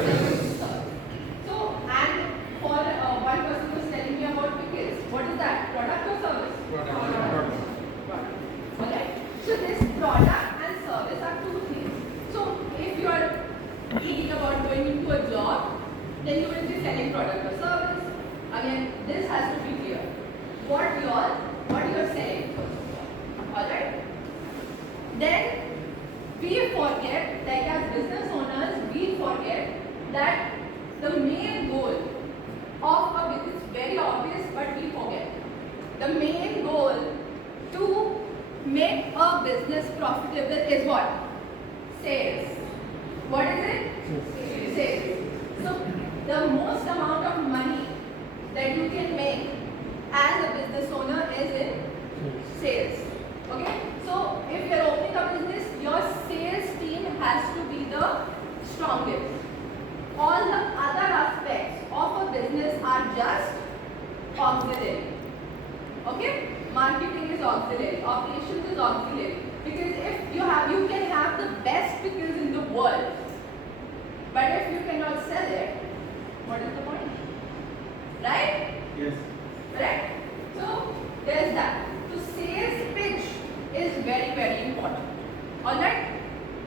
So, and for one person was telling me about pickles. What is that? Product or service? Product. Alright. So this product and service are two things. So if you are thinking about going into a job, then you will be selling product or service. Again, this has to be clear. What you are selling first of all. Alright? Then we forget, like as business owners, we forget that the main goal of a business is very obvious, but we forget. The main goal to make a business profitable is what? Sales. What is it? Sales. So the most amount of money that you can make as a business owner is in sales. Okay? So if you're opening a business, your sales team has to be the strongest. All the other aspects of a business are just auxiliary. Okay? Marketing is auxiliary, operations is auxiliary. Because if you can have the best pickles in the world, but if you cannot sell it, what is the point? Right? Yes. Right. So there's that. So sales pitch is very, very important. Alright?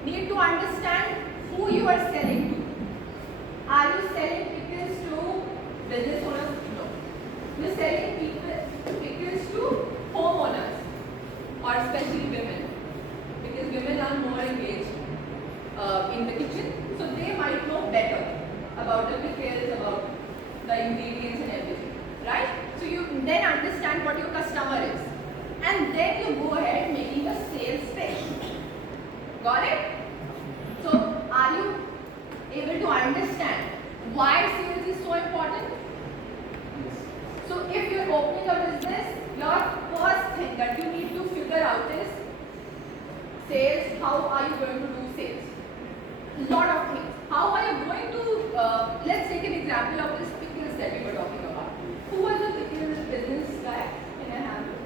Need to understand who you are selling to. Are you selling pickles to business owners? No. You're selling pickles to homeowners, or especially women, because women are more engaged in the kitchen, so they might know better about the pickles, about the ingredients and everything, right? So you then understand what your customer is, and then you go ahead making a sales pitch. Got it? So are you able to understand why sales is so important? So if you're opening a business, your first thing that you need to figure out is sales. How are you going to do sales? Lot of things. How are you going to, let's take an example of this pickles that we were talking about. Who was the pickles business guy? Can I have it?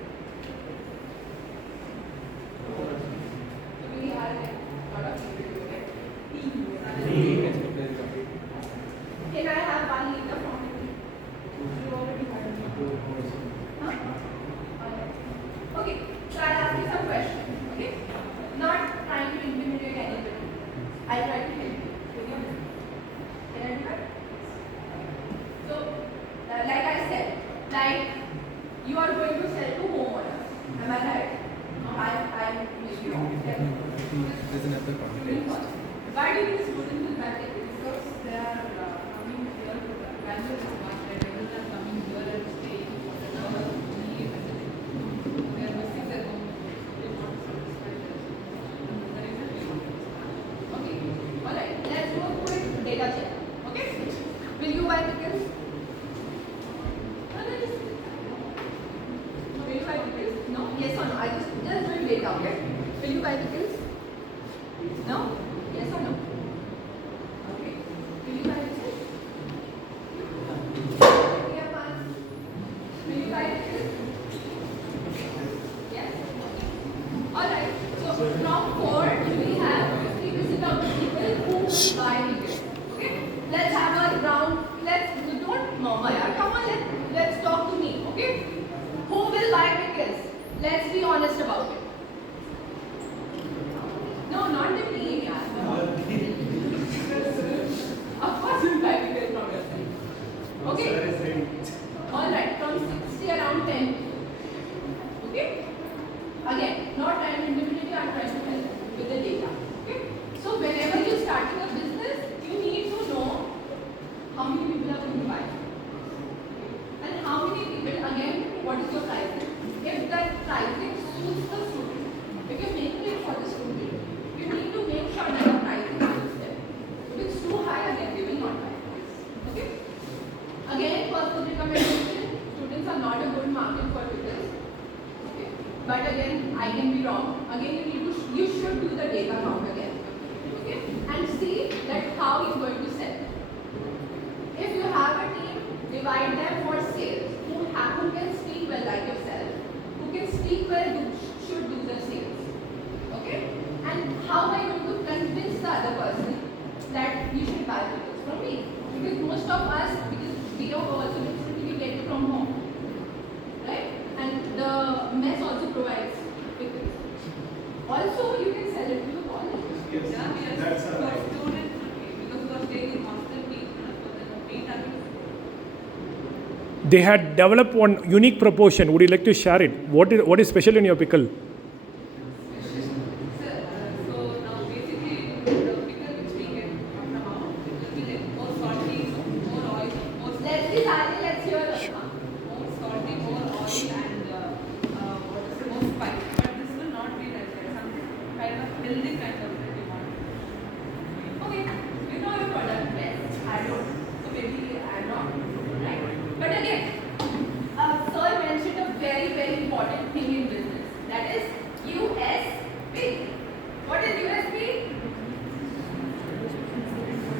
So we have a lot of people doing it. Can I have 1 liter from it? You already had it. Huh? Alright. Okay, so I'll ask you some questions. Okay? Not trying to intimidate anybody. I'll try to help you. Okay? Can I do that? So, like I said, like you are going to sell to homeowners. Am I right? I'm maybe wrong. There's another context. Why do you students will buy it? Because they are coming here to Bangalore is much better than coming here and staying for the hour, leave and they are missing their home. They want to satisfy their Okay, alright, let's do a quick data check. Okay? Will you buy tickets? Will you buy tickets? No? Yes or no? I just doing data, okay? Will you buy tickets? No? Yes or no? Okay. Will you buy tickets? Will you buy tickets? Yes? Alright, so from 4 we have 50% of the people who buy tickets. Okay? Let's have a round. Don't murmur. Come on, let's talk to me. Okay? Who will buy tickets? Let's be honest about it. No, not the team, yeah. Of course you'll buy tickets from yourself. Okay? Alright, from 60 around 10. Okay? Again, not trying to intimidate you, I'm trying to help with the data. Okay? So whenever you're starting a business, you need to know how many people are going to buy. And how many people, again, what is your pricing? If that pricing suits the student, if you're making it for the student, you need to make sure that the pricing suits them. If it's too high, again, they will not buy. Okay? Again, personal recommendation, students are not a good market for pickles. Okay? But again, I can be wrong. Again, you should do the data count again. Okay? And see that how you're going to sell. If you have a team, divide them for sales. Who can speak well like yourself, who can speak well should do the sales. Okay? And how are you going to convince the other person that you should buy pickles from me. Because most of us, because we are also we get it from home. Right? And the mess also provides pickles. Also, you can sell it to the college. Yeah, we are That's for students only, because we are staying in hostel fees, so the fee having. They had developed one unique proportion. Would you like to share it? What is special in your pickle? So now basically the pickle which we get from the house will be like more salty, more oil, more Let's be silent, let's hear us. more salty, more oil and what is it, more spice. But this will not be like that. Something kind of healthy kind of that we want. Okay, you know your product best. I don't. So maybe I'm not. Right? But again, sir mentioned a very, very important thing in business. That is USP. What is USP?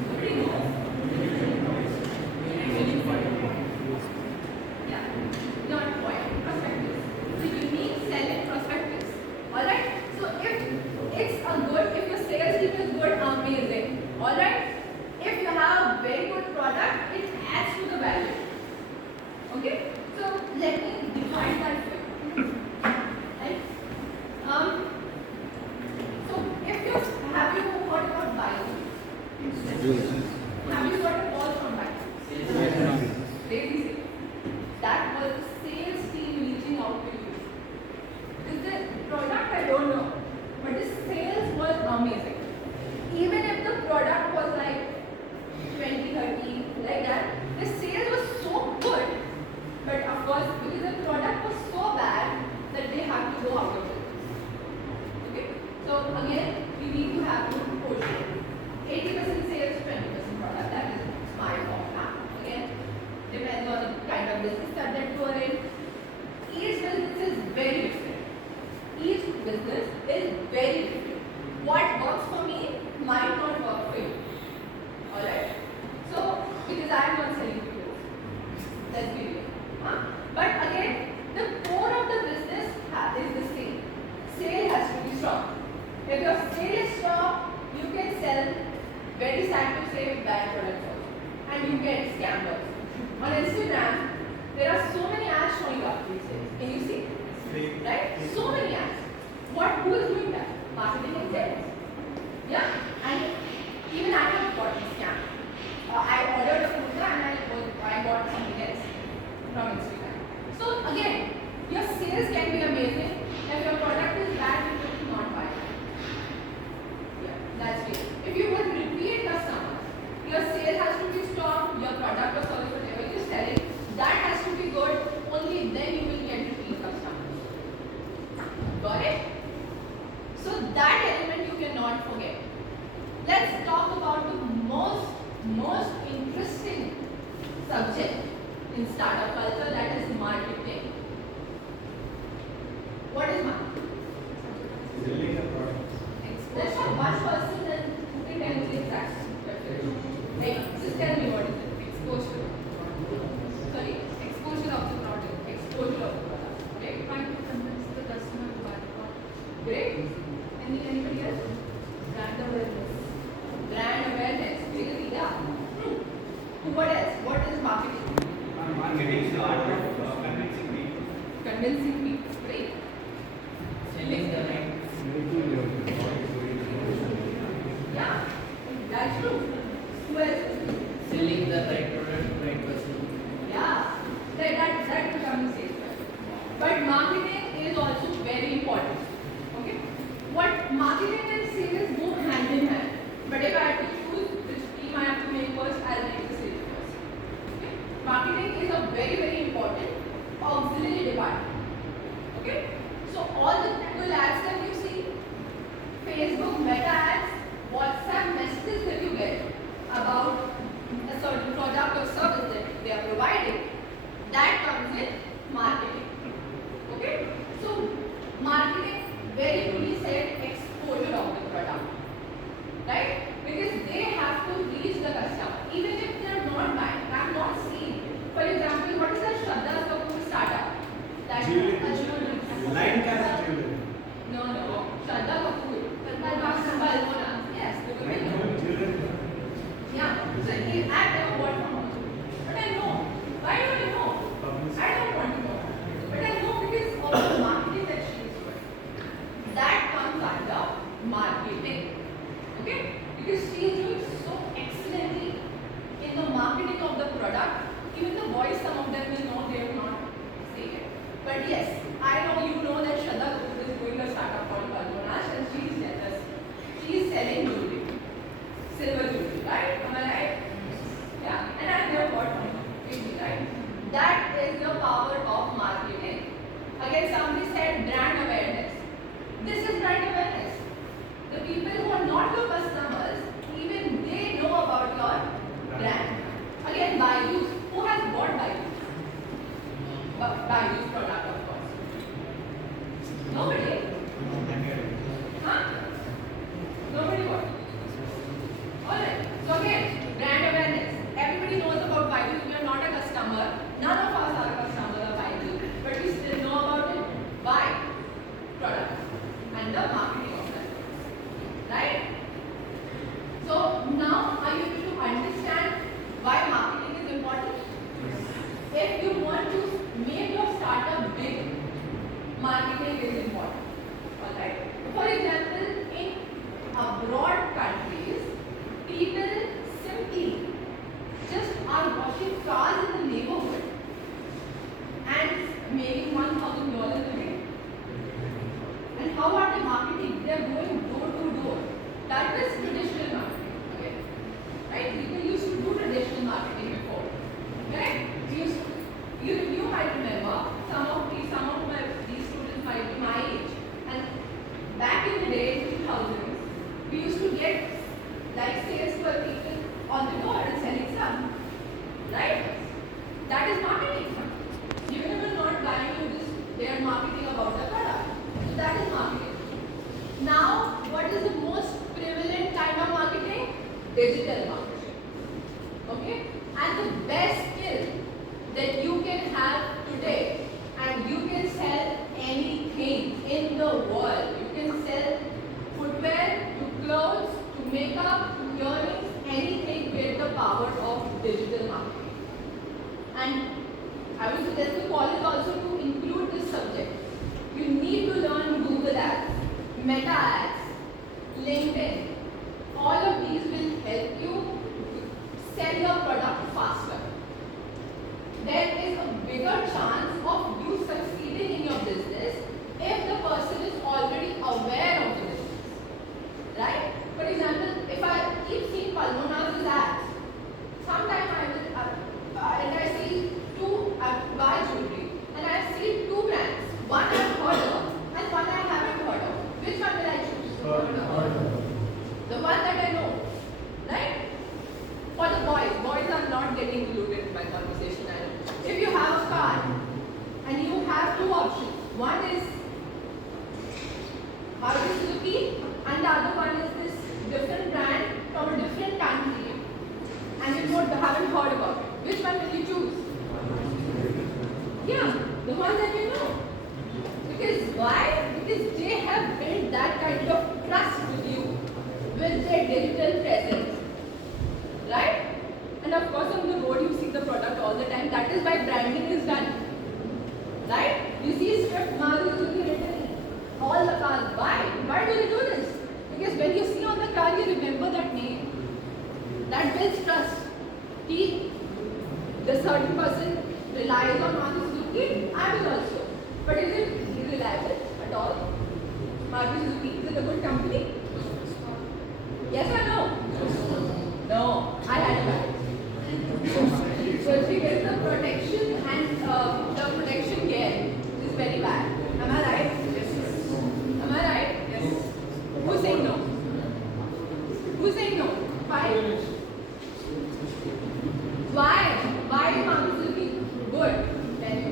Nobody knows. Yeah, not point. Prospectus. So unique selling prospectus. Alright? So if your sales team is good, amazing. Alright? If you have a very good product, it adds to the value. Okay? So let me define that for you. Right? So if you have you heard about buying? Have you got a call from buying? Really say. That was the sales team reaching out to you. Is the product I don't know, but the sales was amazing. Even if the product was like 20, 30, like that, the sales was so good. But of course, because the product was so bad that they have to go out of it. Okay? So again, we need to have good portion. 80% sales, 20% product. That is my formula. Again, depends on the kind of business that you are in. Each business is very different. Each business is very different. What works for me might not work for you. Alright? So, because I am not selling clothes. Let's be real. But again, the core of the business is the same. Sale has to be strong. If your sale is strong, you can sell very sad to say bad products also. And you get scammed also. On Instagram, there are so many ads showing up these days. Can you see? Right? So many ads. Who is doing that? Marketing and sales. Yeah? And even I have gotten scammed. I ordered a kurta and I got something else from Instagram. So again, your sales can be amazing. If your product is bad, you will not buy it. Yeah, that's it. If you want repeat customers, your sales has to be strong, your product or service, whatever you're selling, that has to be good. Only then you will get repeat customers. Got it? So that element you cannot forget. Let's talk about the most interesting subject in startup culture, that is marketing. What is marketing? Selling the product. Let's have one person and who can tell me the exact definition. Hey, just tell me what is it? Exposure. Sorry? Exposure of the product. Exposure of the product. Right? Trying to convince the customer to buy the product. Great. Anybody else? Brand awareness. Brand awareness. Really? Yeah. What else? What is marketing? Marketing is the art of convincing people. Convincing people. Great. Selling the right, Yeah. That's true. Who else? selling the right product to right person. Yeah. That becomes safe. But marketing is also very important. Okay? What marketing and sales go hand in hand. But if I have to choose which team I have to make first, I'll make the sales first. Okay? Marketing is a very, very important auxiliary department. Okay? So all the Google ads that you see, Facebook meta ads, WhatsApp messages that you get about a certain product or service that they are providing, that comes in marketing. Okay? So marketing, very truly said, exposure of the Okay? Because she is doing so excellently in the marketing of the product. Even the boys, some of them will know, they will not say it. But yes, I know you know that Shraddha Kaur is doing a startup called Kalponash and she is jealous. She is selling jewelry, silver jewelry, right? Am I right? Yeah, and I never got one. Right? That is the power of marketing. Again, somebody said brand awareness. This is brand awareness. The people who are not your customers, even they know about your brand. Again, Byju's. Who has bought Byju's? Byju's product, of course. Nobody? Huh? Nobody bought. Alright. So again, brand awareness. Everybody knows about Byju's. We are not a customer. None of us are a customer of Byju's. But we still know about it. Why? Product. And the marketing of that. Right? So now are you able to understand why marketing is important? If you want to make your startup big, marketing is important. Alright. For example, in abroad countries, people simply just are washing cars in the neighborhood and making $1,000 a day. And how are they marketing? They are going door to door. That is traditional marketing. Okay. Right? People used to do traditional marketing before. Correct? You might remember some of these students might be my age. And back in the day, in 2000s, we used to get like sales per people on the door and selling stuff. Right? That is marketing. Even if they're not buying you this, they are marketing about the product. So that is marketing. Now, what is the most prevalent kind of marketing? Digital marketing. Okay? And the best skill that you can have today, and you can sell anything in the world. You can sell footwear, to clothes, to makeup, to earrings, anything with the power of digital marketing. And I would suggest the college also to include this subject. You need to learn Google ads, Meta ads, LinkedIn. All of these will help you sell your product faster. There is a bigger chance of you succeeding in your business if the person is already aware of the business. Right? For example, if I keep seeing Palmonaz's ads, sometime I will, and I see two, buy jewelry, and I see two brands. One I have heard of, and one I haven't heard of. Which one will I choose? The one that I know. Right? For the boys are not getting included in my conversation. If you have a car and you have two options, one is Maruti Suzuki and the other one is this different brand from a different country, and you haven't heard about it. Which one will you choose? Yeah, the one that you know. Because why? Because they have built that kind of trust with you with their digital presence. Right? And of course on the road you see the product all the time. That is why branding is done. Right? You see Swift, Maruti Suzuki written in all the cars. Why? Why do they do this? Because when you see on the car, you remember that name. That builds trust. The certain person relies on Maruti Suzuki, I will also. But is it reliable at all? Maruti Suzuki, is it a good company? Yes or no? No, I had that. So she gets the protection and the protection gear is very bad. Am I right? Yes. Am I right? Yes. Who's saying no? Who's saying no? Why? Why? Why is Maruti Suzuki good? Tell me.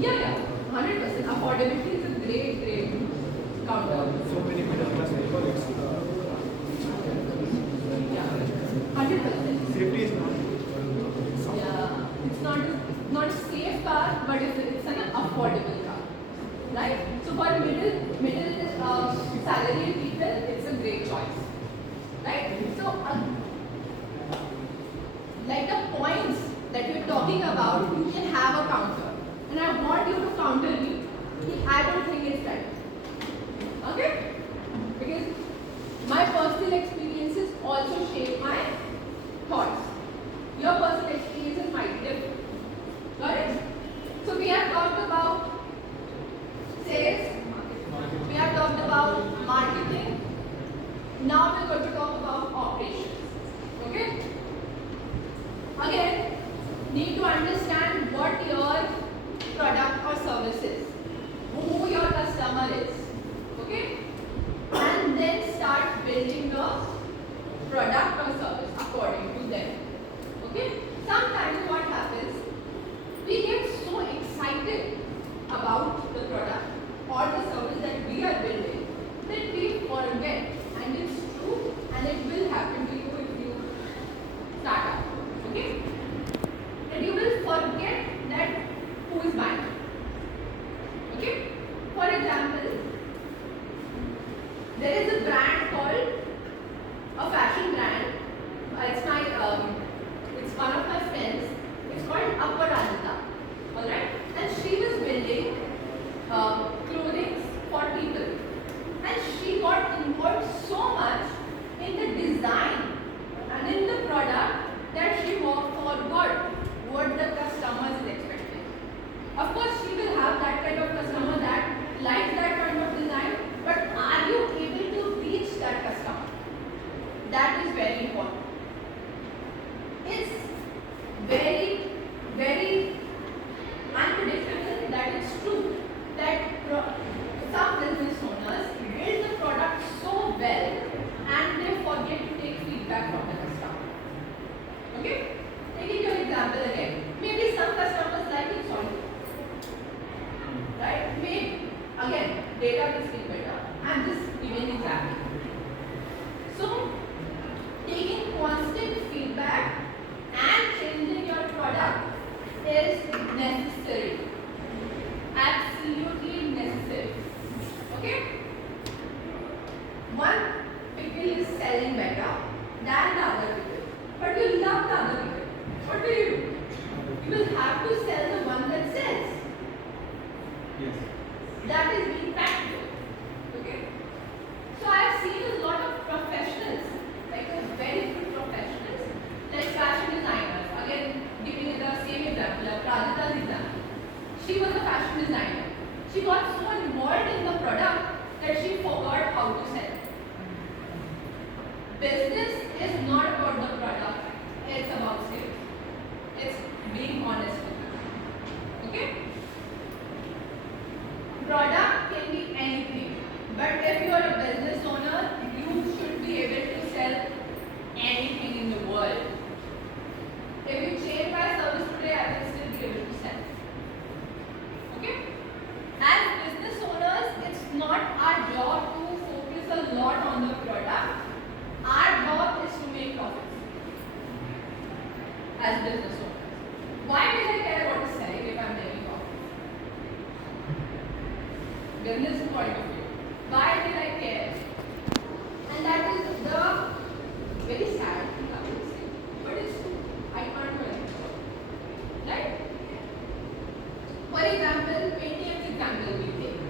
Yeah. 100%. Affordability is a great counter. So many middle class people, it's 100%. safety is not. Yeah. It's not a safe car, but it's an affordable car. Right? So for middle salaried people, it's a great choice. Right? So like the points that we're talking about, you can have a counter. and I want you to counter me. I don't think it's right. Okay? Because my personal experiences also shape my thoughts. Your personal experiences might differ. Got it? So we have talked about sales. We have talked about marketing. Now we're going to talk about operations. Okay? Again, need to understand what your product or service is, who your customer is. Okay? And then start building the product or service according to them. Okay? Sometimes what happens, we get so excited about the product or the service that we are building that we forget, and it's true, and it will happen to you if you start up. Okay? And you will forget that who is buying. Okay? For example, there is a brand called a fashion brand. It's one of my friends. It's called Aparajita. Alright? And she was building clothing for people. And she got involved so much in the design and in the product that she forgot what the customer is expecting. Of course, she will have that kind of customer that likes that kind of design, but are you able to reach that customer? That is very important. It's very, very unpredictable that it's true that some business owners build the product so well and they forget to take feedback from the customer. Okay? Taking your example again, maybe some customers like it solid. Right? Maybe. Again, data will speak better. I'm just giving example. So, taking constant feedback and changing your product is necessary. Absolutely necessary. Okay? One pickle is selling better than the other pickle. But you love the other pickle. What do? You will have to sell the one that sells. Yes. That is being practical. Okay? So I have seen a lot of professionals, like a very good professionals, like fashion designers. Again, giving you the same example, Pradita's example. She was a fashion designer. She got so involved in the product that she forgot how to sell. Business is not about the product, it's about sales. It's being honest with you. Okay? Product can be anything, but if you are a business owner, you should be able to sell anything in the world. If you change my service today, I will still be able to sell. Okay? As business owners, it's not our job to focus a lot on the product. Our job is to make profits as business owners. Why will I care what is selling if I'm making profits? Business point of view. Why did I care? And that is the very sad thing I would say. But it's true. I can't do anything about it. Right? For example, Paytm's example we take.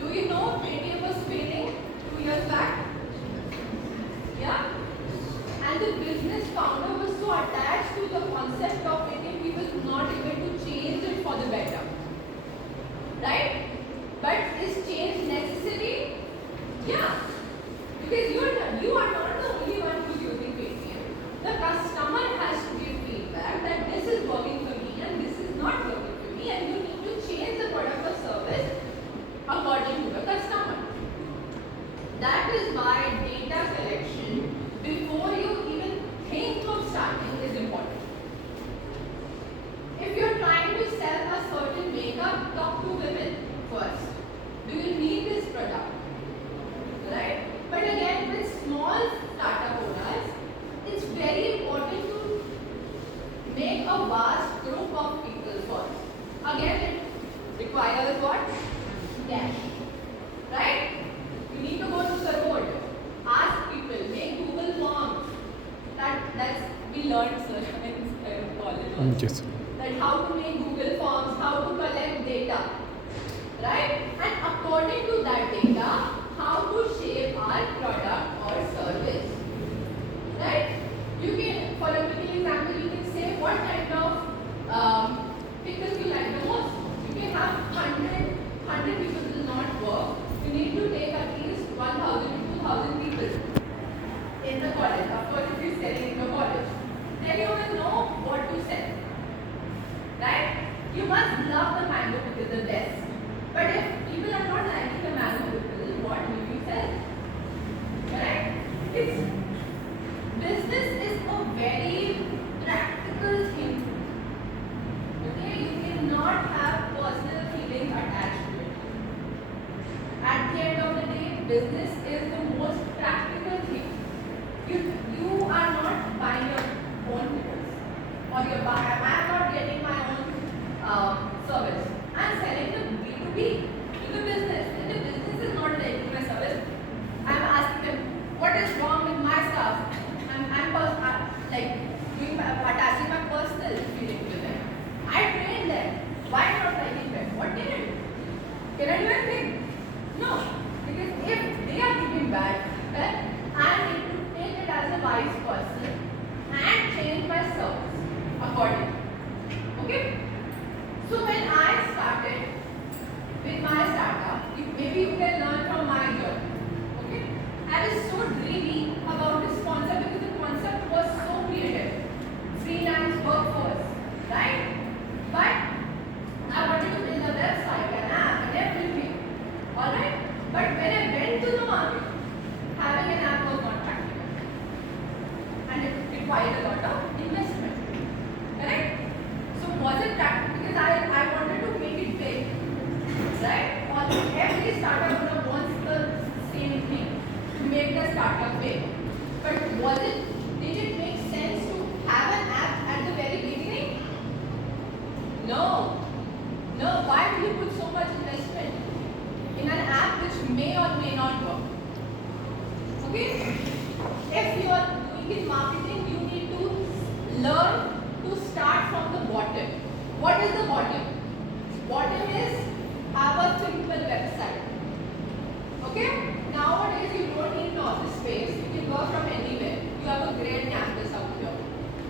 Do you know Paytm was failing 2 years back? Yeah? And the business founder was so attached to the concept of Paytm, he was not able to change it for the better. Right? But is change necessary? Yeah. Because you are not the only one who's using Paytm. The customer has to give feedback that this is working for me and this is not working for me, and you need to change the product or service according to the customer. That is why data collection before you even think of starting is important. If you're trying to sell a certain makeup, talk to women first. Do you need this product? Right? But again, with small startup owners, it's very important to make a vast group of people first. Again, it requires what? Cash. Right? You need to go to the road, ask people, make Google forms. That's we learned sir in college also. Yes. That how to make Google forms, how to collect right? And according to that data, how to shape our product or service, right? You can, for a quick example, you can say what kind of pickles you like the most. You can have 100 people will not work. You need to take at least 1,000 to 2,000 people in the college. Of course, if you're selling in the college, then you will know what to sell, right? You must love the mango pickle the best. But if people are not liking the mango pickle, what will you sell? Correct? It's business is a very practical thing. Okay, you cannot have personal feelings attached to it. At the end of the day, business is the most practical thing. You are not buying your own pickles, or I am not getting my own service. I am selling the B2B to the business. If the business is not liking my service, I am asking them what is wrong with my stuff. Like attaching my personal feeling to them. I train them. Why not liking them? What can I do? Can I do anything? No. Because if they are giving bad feedback, I need to take it as a wise person and change my service accordingly. Okay? So when I started with my startup, maybe you can learn from my journey. Okay? I was so dreamy about this concept because the concept was so creative. Freelance workforce, right? But I wanted to build a website, an app, and everything. Alright? But when I went to the market, having an app was not practical. And it required a lot of investment. Correct? So was it practical? Because I wanted to make it big. Right? Every startup wants the same thing, to make the startup big. But did it make sense to have an app at the very beginning? No. No, why do you put so much investment in an app which may or may not work? Okay? If you are doing in marketing, you need to learn to start from the bottom. What is the bottom? Bottom is have a simple website. Okay? Nowadays you don't need an office space. You can work from anywhere. You have a great campus out here.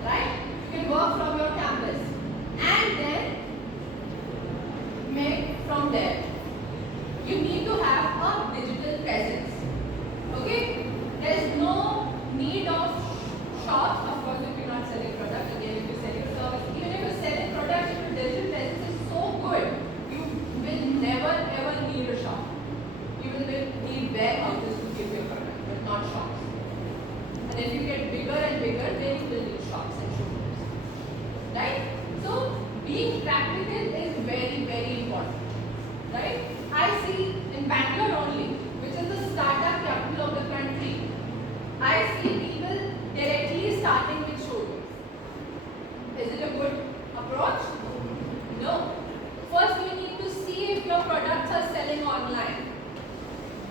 Right? You can work from your campus. And then make from there. You need to have a digital presence. Okay? There is no need of shops. Of course, if you're not selling products, again, if you're selling service, even if you're selling products, if your digital presence is so good, you will never ever need a shop. You will need warehouses to give your product, but not shops. And if you get bigger and bigger, then you will need shops and showrooms. Right? So, being practical is very, very important. Right? I see in Bangalore only, which is the startup capital of the country, I see people directly starting with showrooms. Is it a good approach? No. First, you need to see if your products are selling online.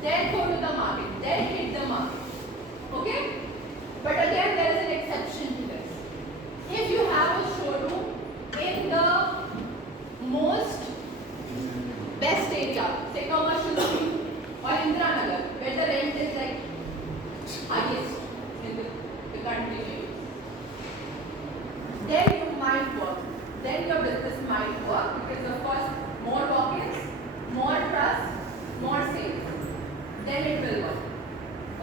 Then go to the market. Then hit the market. Okay? But again, there is an exception to this. If you have a showroom in the most best area, say Commercial Street or Indiranagar, where the rent is like highest in the country, then you might work. Then your business might work because of course more walk-ins, more trust, more sales. Then it will work.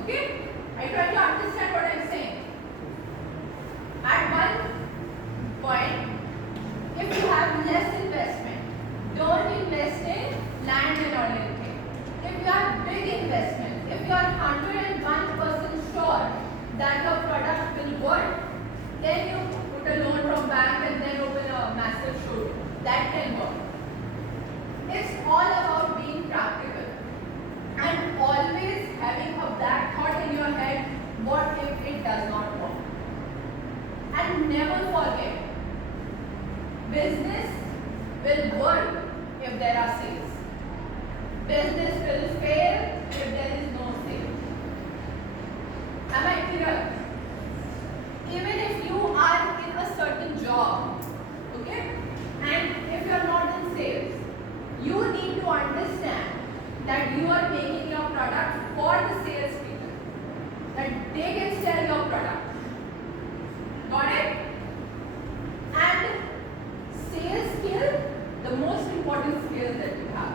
Okay? I try to understand what I am saying. At one point, if you have less investment, don't invest in land and all anything. If you have big investment, if you are 101% sure that your product will work, then you put a loan from bank and then open a massive showroom. That can work. It's all about being practical and always having a black thought in your head, what if it does not work? And never forget, business will work if there are sales. Business will fail if there is no sale. Am I clear? Even if you are in a certain job, okay, and if you are not in sales, you need to to understand that you are making your product for the sales people, that they can sell your product. Got it? And sales skill, the most important skill that you have.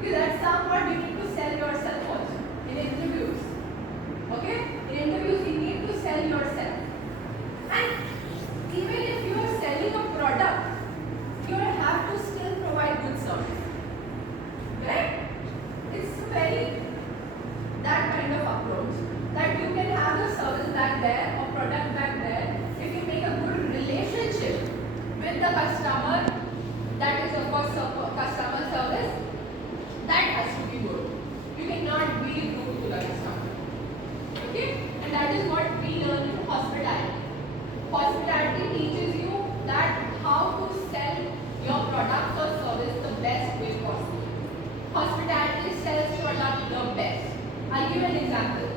Because at some point you need to sell yourself also in interviews. Okay? In interviews you need to sell yourself. And even if you are selling a product, you have to still provide good service. Right? It's very that kind of approach that you can have your service back there or product back there if you make a good relationship with the customer. That is of course customer service. That has to be good. You cannot be rude to the customer. Okay? And that is what we learn in hospitality. Hospitality teaches you that how to sell your products or service the best way possible. Hospitality sells product the best. I'll give you an example.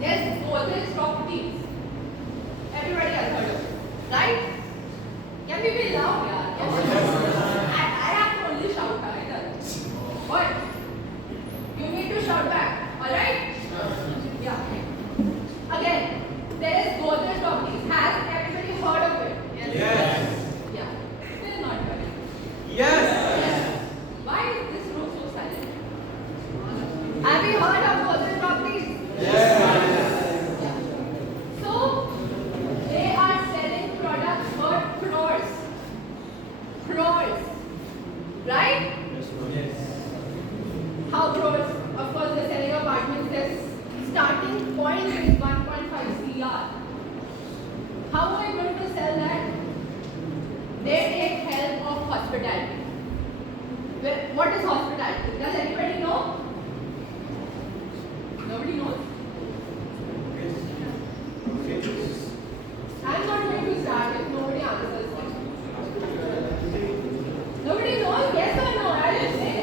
There's Godrej Properties. Everybody has heard of it, right? Can we be loud, yeah? I have to only shout either. What? You need to shout back, alright? Yeah. Again, there is Godrej Properties. Has everybody heard of it? Yes. Yeah. Still not heard. Yes. Why is this room so silent? Have you heard of Godrej Properties? Yes. Yeah. So, they are selling products worth crores. Crores. Right? Yes. How crores? Of course, they're selling apartments. Their starting point is 1.5 CR. How am I going to sell that? They take help of hospitality. What is hospitality? Does anybody know? Nobody knows. I'm not going to start if nobody answers. Nobody knows? Yes or no? I will say.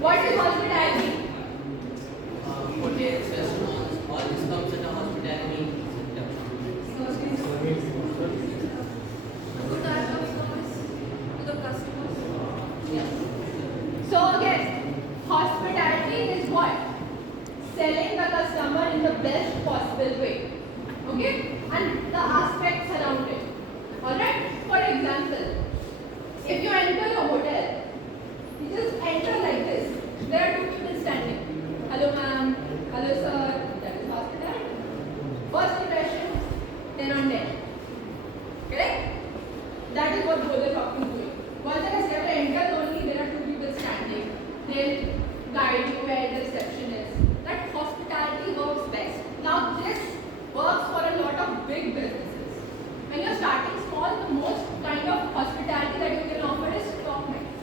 What is hospitality? Hotels, restaurants, all this comes under hospitality sector. So again, hospitality is what? Selling the customer in the best possible way. Okay? And the aspects around it. Alright? For example, if you enter a hotel, you just enter like this. There are two people standing. Hello ma'am, hello sir. That is hospitality. First impression, 10 on 10. Correct? That is what Giggle talking is doing. Once the customer enters only, there are two people standing. They'll guide you where the reception is. That hospitality works best. Now this works for a lot of big businesses. When you're starting small, the most kind of hospitality that you can offer is talk nice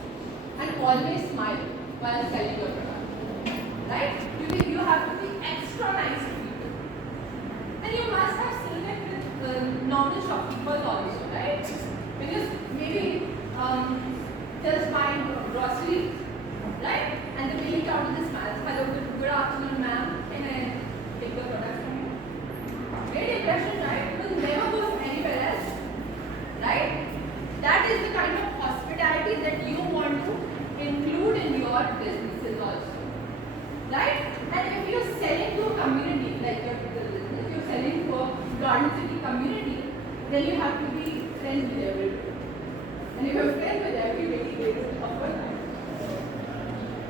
and always smile while selling your product. Right? You have to be extra nice to people. And you must have seen it with normal shopkeepers also, right? When you maybe just buying groceries, right? And the billing counter smiles. Hello, good afternoon, ma'am. Can I take the product from you? Great impression, right? It will never go anywhere else, right? That is the kind of hospitality that you want to include in your businesses also, right? And if you're selling to a community, like your business, you're selling to a Garden City community, then you have to be friends with everybody. And if you're friends with everybody, they will offer that.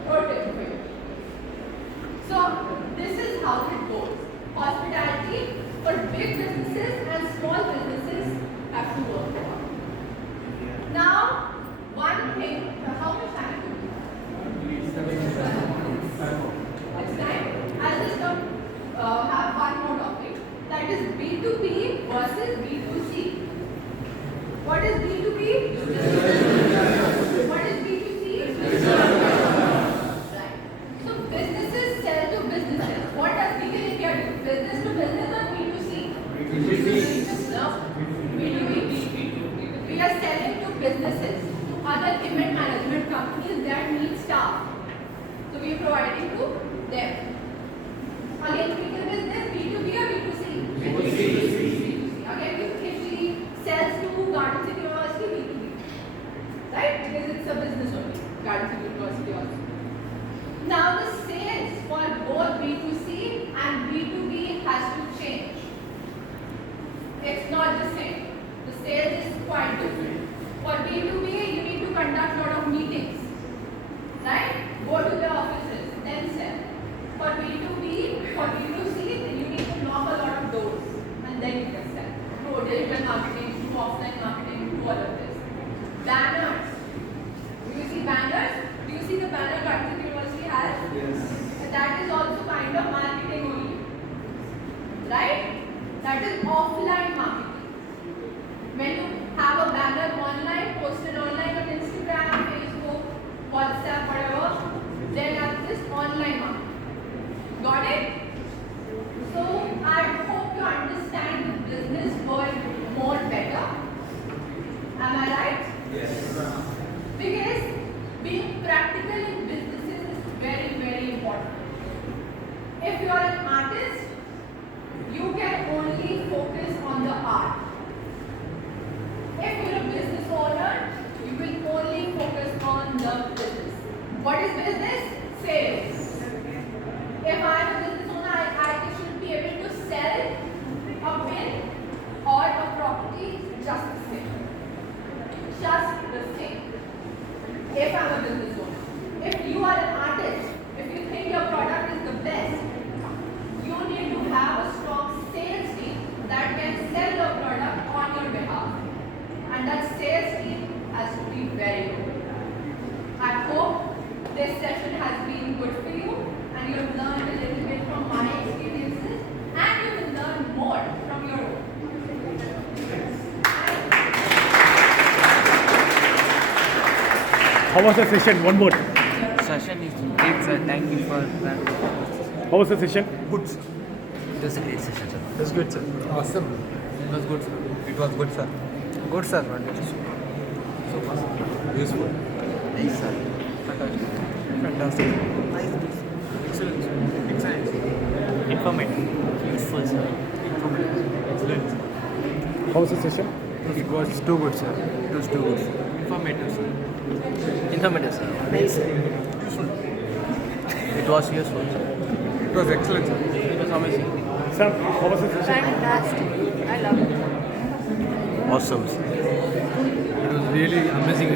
Or tip for you. So this is how it goes. Hospitality for big businesses and small businesses have to work for. Now, one thing, how much time do we have? It's time. I'll just have one more topic. That is B2B versus B2C. What is B2B? What is B2C? Right. So businesses sell to businesses. What does Giggle India do? Business to business or B2C? No. B2B. We are selling to businesses, to other event management companies that need staff. So we are providing to them. Again, Giggle business, B2B or B2C? B2C. Again, if she sells to Garden City University, B2B. Right? Because it's a business only. Guardian University also. Now the sales for both B2C and B2B has to change. It's not the same. The sales is quite different. For B2B, you need to conduct a lot of meetings, right? Go to the offices, then sell. For B2B, for B2C, then you need to knock a lot of doors, and then you can sell. Through digital marketing, through offline marketing, through all of this. Banners. Do you see banners? Do you see the banner Guardian University has? Yes. That is also kind of marketing only, right? That is offline marketing. When you have a banner online, posted online on Instagram, Facebook, WhatsApp, whatever, then that is online marketing. Got it? So I hope you understand the business world more better. Am I right? Yes. Because being practical in businesses is very, very important. If you are an artist, you can only focus on the art. If you're a business owner, you will only focus on the business. What is business? Sales. If I'm a business owner, I should be able to sell a bin or a property just the same. Just the same. If I'm a business owner. If you are an artist, if you think your product is the best, you need to have a strong sales team that can sell your product on your behalf. And that sales team has to be very good. I hope this session has been good for you and you have learned a little bit from my experiences and you will learn more from your own. How was the session? One more. Session is great, sir. Thank you for that. How was the session? Good. It was a great session, sir. That's good, sir. Awesome. It was good, sir. It was good, sir. Good, sir. Useful. Nice, sir. Fantastic. Fantastic. Excellent, sir. Excellent, sir. Informative. Useful, sir. Informative. Excellent, sir. How was the session? It was too good, sir. It was too good, sir. Informative, sir. Informative, sir. Nice, sir. Useful. It was useful, sir. It was excellent, sir. It was amazing. Sam, how was the session? Fantastic. I love it. Awesome, sir. It was really amazing.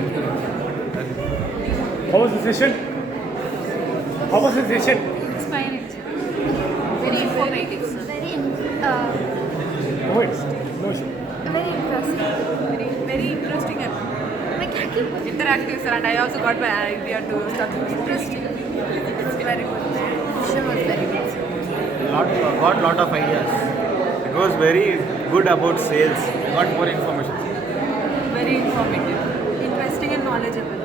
How was the session? How was the session? It's fine, actually. Very informative, sir. Very, No, it's no issue. very interesting. Very interesting and Like, I keep interactive, sir. And I also got my idea to start doing interesting. It's very good. Sure was very good. Got lot of ideas. It was very good about sales. Got more information. Very informative. Interesting and knowledgeable.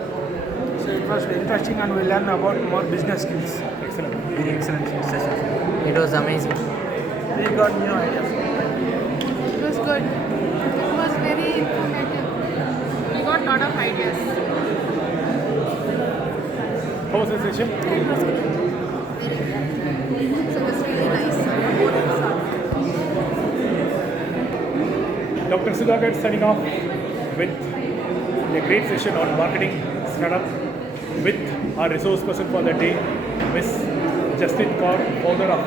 So it was interesting and we learned about more business skills. Excellent. Very excellent session. It was amazing. We got new ideas. It was good. It was very informative. We got a lot of ideas. How was the session? It was good. Very good. So it was really nice. Dr. Sudhakar signing off with a great session on marketing startup with our resource person for the day, Miss Jasmeet Kaur, founder of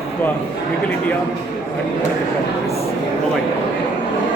Giggle India and one of the